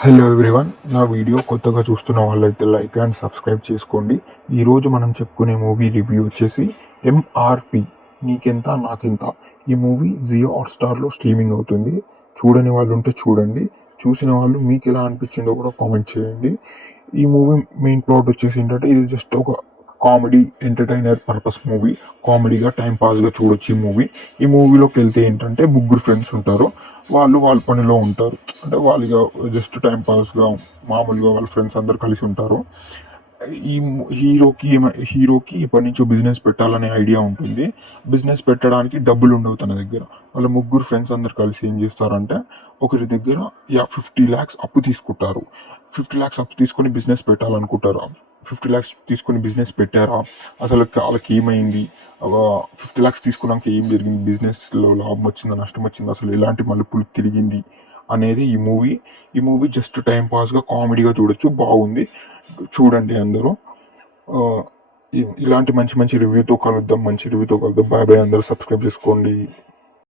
Hello everyone, నా video కొత్తగా చూస్తున్న వాళ్ళైతే లైక్ అండ్ సబ్స్క్రైబ్ చేసుకోండి. ఈరోజు మనం చెప్పుకునే మూవీ రివ్యూ వచ్చేసి ఎంఆర్పి, నీకెంత నాకెంత. ఈ మూవీ జియో హాట్స్టార్లో స్ట్రీమింగ్ అవుతుంది. చూడని వాళ్ళు ఉంటే చూడండి, చూసిన వాళ్ళు మీకు ఎలా అనిపించిందో కూడా కామెంట్ చేయండి. ఈ మూవీ మెయిన్ ప్లాట్ వచ్చేసి ఏంటంటే, ఇది జస్ట్ ఒక కామెడీ ఎంటర్టైనర్ పర్పస్ మూవీ. కామెడీగా టైం పాస్గా చూడొచ్చు ఈ మూవీలోకి వెళ్తే ఏంటంటే, ముగ్గురు ఫ్రెండ్స్ ఉంటారు. వాళ్ళ పనిలో ఉంటారు, అంటే వాళ్ళు జస్ట్ టైం పాస్గా మామూలుగా వాళ్ళ ఫ్రెండ్స్ అందరు కలిసి ఉంటారు. హీరోకి ఎప్పటి నుంచో బిజినెస్ పెట్టాలనే ఐడియా ఉంటుంది. బిజినెస్ పెట్టడానికి డబ్బులు ఉండవు తన దగ్గర. వాళ్ళ ముగ్గురు ఫ్రెండ్స్ అందరు కలిసి ఏం చేస్తారంటే, ఒకరి దగ్గర 50 lakhs అప్పు తీసుకుంటారు. 50 lakhs అప్పు తీసుకొని బిజినెస్ పెట్టాలనుకుంటారు. 50 lakhs తీసుకొని బిజినెస్ పెట్టారా, అసలు వాళ్ళకి ఏమైంది, 50 lakhs తీసుకున్నాక ఏం జరిగింది, బిజినెస్లో లాభం వచ్చిందా నష్టం వచ్చిందా, అసలు ఎలాంటి మలుపులు తిరిగింది అనేది ఈ మూవీ జస్ట్ టైం పాస్గా కామెడీగా చూడొచ్చు. బాగుంది, చూడండి అందరూ. ఇలాంటి మంచి మంచి రివ్యూతో కలుద్దాం. బాయ్ బాయ్, అందరూ సబ్స్క్రైబ్ చేసుకోండి.